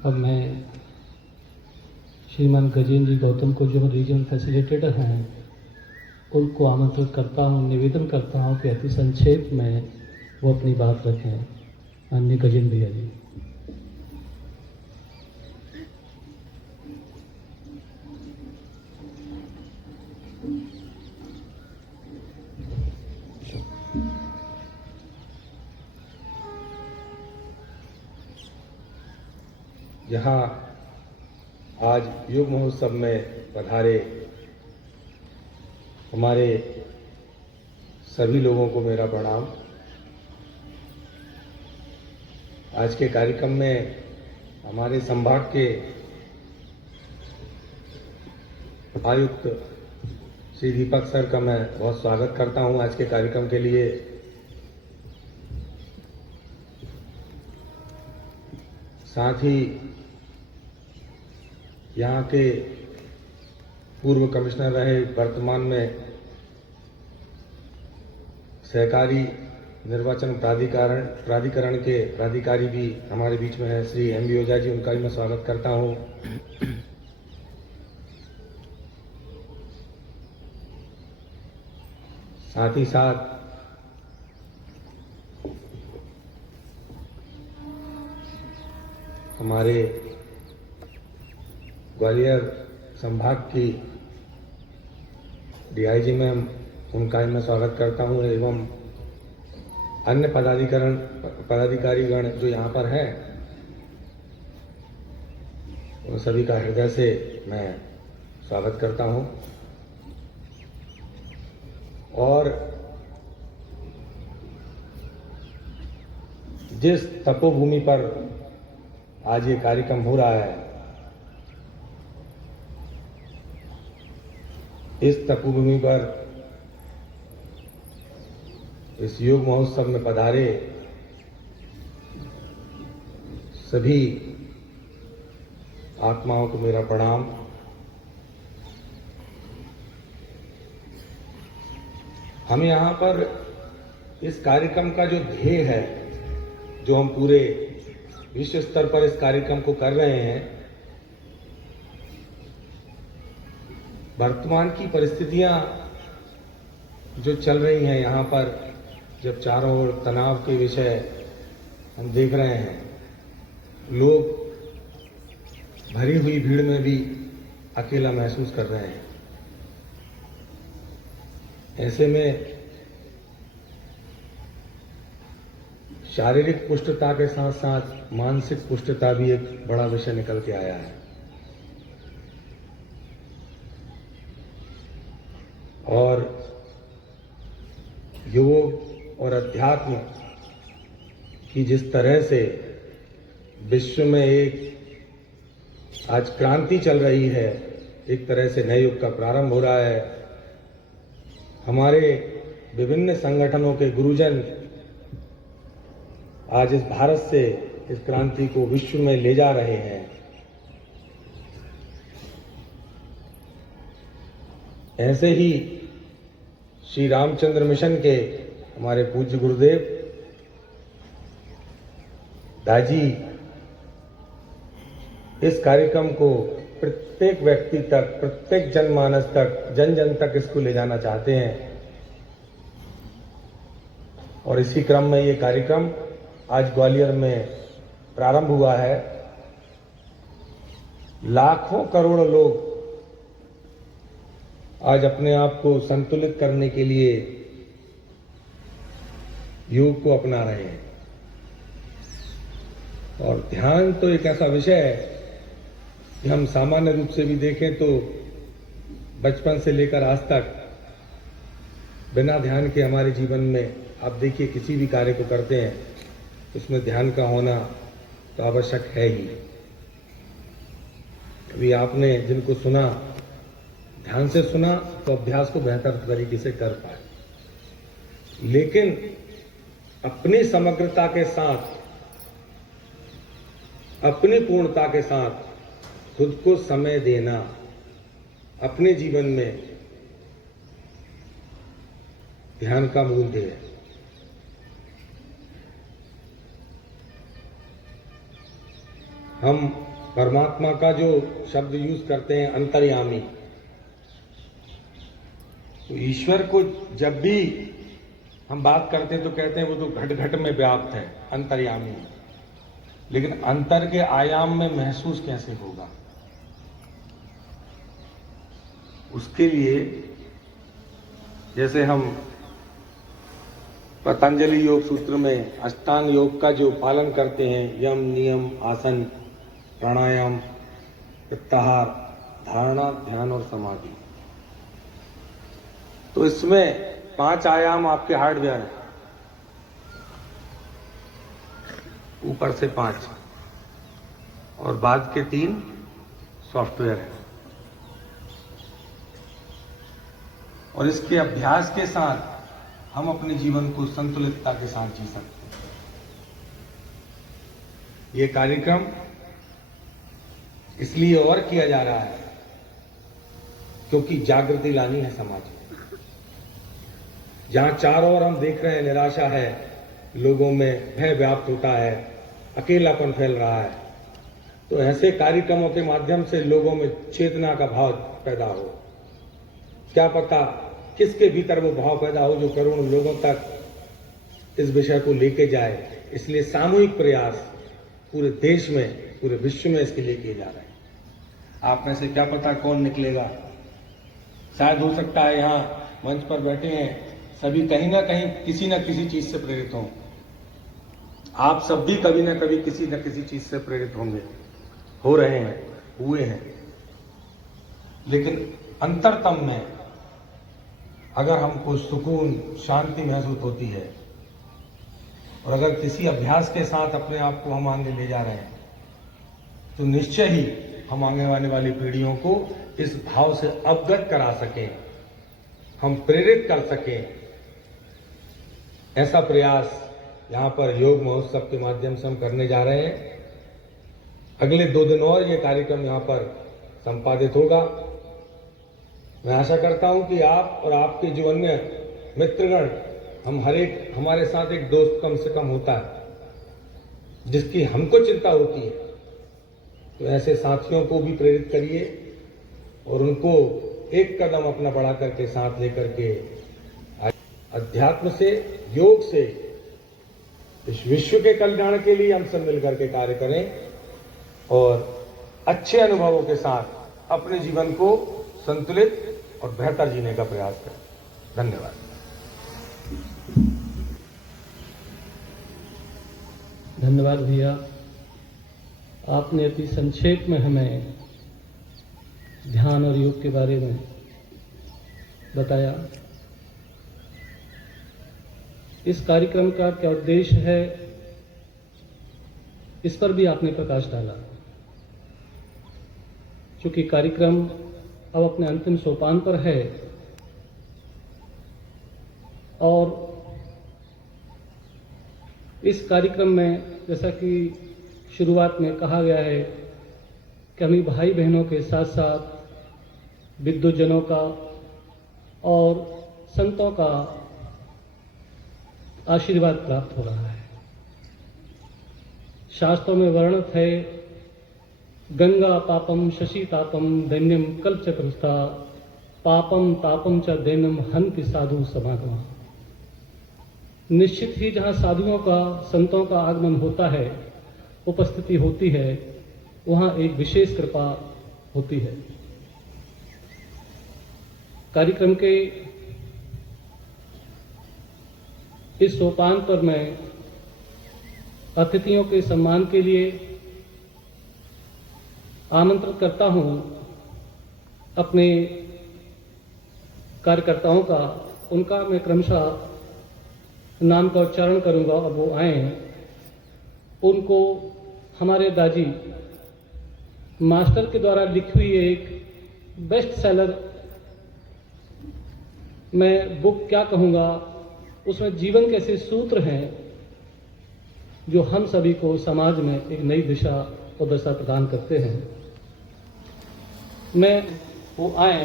अब मैं श्रीमान गजेंद्र जी गौतम को जो रीजनल फैसिलिटेटर हैं उनको आमंत्रित करता हूँ, निवेदन करता हूँ कि अति संक्षेप में वो अपनी बात रखें। माननीय गजेंद्र भैया जी। यहाँ आज योग महोत्सव में पधारे हमारे सभी लोगों को मेरा प्रणाम। आज के कार्यक्रम में हमारे संभाग के आयुक्त श्री दीपक सर का मैं बहुत स्वागत करता हूं। आज के कार्यक्रम के लिए साथ ही यहाँ के पूर्व कमिश्नर रहे, वर्तमान में सहकारी निर्वाचन प्राधिकरण के प्राधिकारी भी हमारे बीच में है, श्री एम बी ओझा जी, उनका भी मैं स्वागत करता हूँ। साथ ही साथ हमारे ग्वालियर संभाग की डीआईजी मैम, उनका मैं स्वागत करता हूं, एवं अन्य पदाधिकारीगण जो यहाँ पर हैं, उन सभी का हृदय से मैं स्वागत करता हूं। और जिस तपोभूमि पर आज ये कार्यक्रम हो रहा है, इस तपोभूमि पर इस योग महोत्सव में पधारे सभी आत्माओं को मेरा प्रणाम। हम यहाँ पर इस कार्यक्रम का जो ध्येय है, जो हम पूरे विश्व स्तर पर इस कार्यक्रम को कर रहे हैं, वर्तमान की परिस्थितियां जो चल रही हैं यहाँ पर, जब चारों ओर तनाव के विषय हम देख रहे हैं, लोग भरी हुई भीड़ में भी अकेला महसूस कर रहे हैं। ऐसे में शारीरिक पुष्टता के साथ साथ मानसिक पुष्टता भी एक बड़ा विषय निकल के आया है। और योग और अध्यात्म की जिस तरह से विश्व में एक आज क्रांति चल रही है, एक तरह से नए युग का प्रारंभ हो रहा है। हमारे विभिन्न संगठनों के गुरुजन आज इस भारत से इस क्रांति को विश्व में ले जा रहे हैं। ऐसे ही श्री रामचंद्र मिशन के हमारे पूज्य गुरुदेव दाजी इस कार्यक्रम को प्रत्येक व्यक्ति तक, प्रत्येक जनमानस तक, जन जन तक इसको ले जाना चाहते हैं। और इसी क्रम में ये कार्यक्रम आज ग्वालियर में प्रारंभ हुआ है। लाखों करोड़ लोग आज अपने आप को संतुलित करने के लिए योग को अपना रहे हैं। और ध्यान तो एक ऐसा विषय है कि हम सामान्य रूप से भी देखें तो बचपन से लेकर आज तक बिना ध्यान के हमारे जीवन में, आप देखिए किसी भी कार्य को करते हैं उसमें ध्यान का होना तो आवश्यक है ही। अभी आपने जिनको सुना, ध्यान से सुना तो अभ्यास को बेहतर तरीके से कर पाए, लेकिन अपनी समग्रता के साथ, अपनी पूर्णता के साथ खुद को समय देना अपने जीवन में ध्यान का मूल ध्येय है। हम परमात्मा का जो शब्द यूज करते हैं अंतर्यामी, तो ईश्वर को जब भी हम बात करते हैं तो कहते हैं वो तो घट घट में व्याप्त है, अंतर्यामी। लेकिन अंतर के आयाम में महसूस कैसे होगा, उसके लिए जैसे हम पतंजलि योग सूत्र में अष्टांग योग का जो पालन करते हैं, यम, नियम, आसन, प्राणायाम, प्रत्याहार, धारणा, ध्यान और समाधि, तो इसमें 5 आयाम आपके हार्डवेयर हैं, ऊपर से 5 और बाद के 3 सॉफ्टवेयर हैं। और इसके अभ्यास के साथ हम अपने जीवन को संतुलितता के साथ जी सकते हैं। ये कार्यक्रम इसलिए और किया जा रहा है क्योंकि जागृति लानी है समाज में। जहां चारों ओर हम देख रहे हैं निराशा है, लोगों में भय व्याप्त होता है, अकेलापन फैल रहा है, तो ऐसे कार्यक्रमों के माध्यम से लोगों में चेतना का भाव पैदा हो। क्या पता किसके भीतर वो भाव पैदा हो जो करोड़ों लोगों तक इस विषय को लेके जाए। इसलिए सामूहिक प्रयास पूरे देश में, पूरे विश्व में इसके लिए किए जा रहे हैं। आप में से क्या पता कौन निकलेगा, शायद हो सकता है यहाँ मंच पर बैठे हैं सभी कहीं ना कहीं किसी न किसी चीज से प्रेरित हों। आप सब भी कभी ना कभी किसी न किसी चीज से प्रेरित होंगे, हो रहे हैं, हुए हैं। लेकिन अंतरतम में अगर हमको सुकून, शांति महसूस होती है और अगर किसी अभ्यास के साथ अपने आप को हम आगे ले जा रहे हैं, तो निश्चय ही हम आगे आने वाली पीढ़ियों को इस भाव से अवगत करा सकें, हम प्रेरित कर सकें। ऐसा प्रयास यहाँ पर योग महोत्सव के माध्यम से हम करने जा रहे हैं। अगले 2 दिन और ये कार्यक्रम यहाँ पर संपादित होगा। मैं आशा करता हूं कि आप और आपके जीवन में मित्रगण, हमारे साथ एक दोस्त कम से कम होता है जिसकी हमको चिंता होती है, तो ऐसे साथियों को भी प्रेरित करिए और उनको एक कदम अपना बढ़ा करके साथ लेकर के अध्यात्म से, योग से इस विश्व के कल्याण के लिए हम सब मिलकर के कार्य करें और अच्छे अनुभवों के साथ अपने जीवन को संतुलित और बेहतर जीने का प्रयास करें। धन्यवाद। धन्यवाद भैया, आपने अति संक्षेप में हमें ध्यान और योग के बारे में बताया। इस कार्यक्रम का क्या उद्देश्य है, इस पर भी आपने प्रकाश डाला। चूंकि कार्यक्रम अब अपने अंतिम सोपान पर है और इस कार्यक्रम में जैसा कि शुरुआत में कहा गया है कि हमें भाई बहनों के साथ साथ विद्वजनों का और संतों का आशीर्वाद प्राप्त हो रहा है। शास्त्रों में वर्णित है, गंगा पापम शशि तापम दैन्यम कल्पचक्रस्था पापम तापम च दैन्यम हन्ति साधु समागम। निश्चित ही जहां साधुओं का, संतों का आगमन होता है, उपस्थिति होती है, वहां एक विशेष कृपा होती है। कार्यक्रम के इस सोपान पर मैं अतिथियों के सम्मान के लिए आमंत्रित करता हूं अपने कार्यकर्ताओं का। उनका मैं क्रमशः नाम का उच्चारण करूंगा और वो आए। उनको हमारे दाजी मास्टर के द्वारा लिखी हुई एक बेस्ट सेलर, मैं बुक क्या कहूंगा, उसमें जीवन के ऐसे सूत्र हैं जो हम सभी को समाज में एक नई दिशा और दशा प्रदान करते हैं। मैं वो आए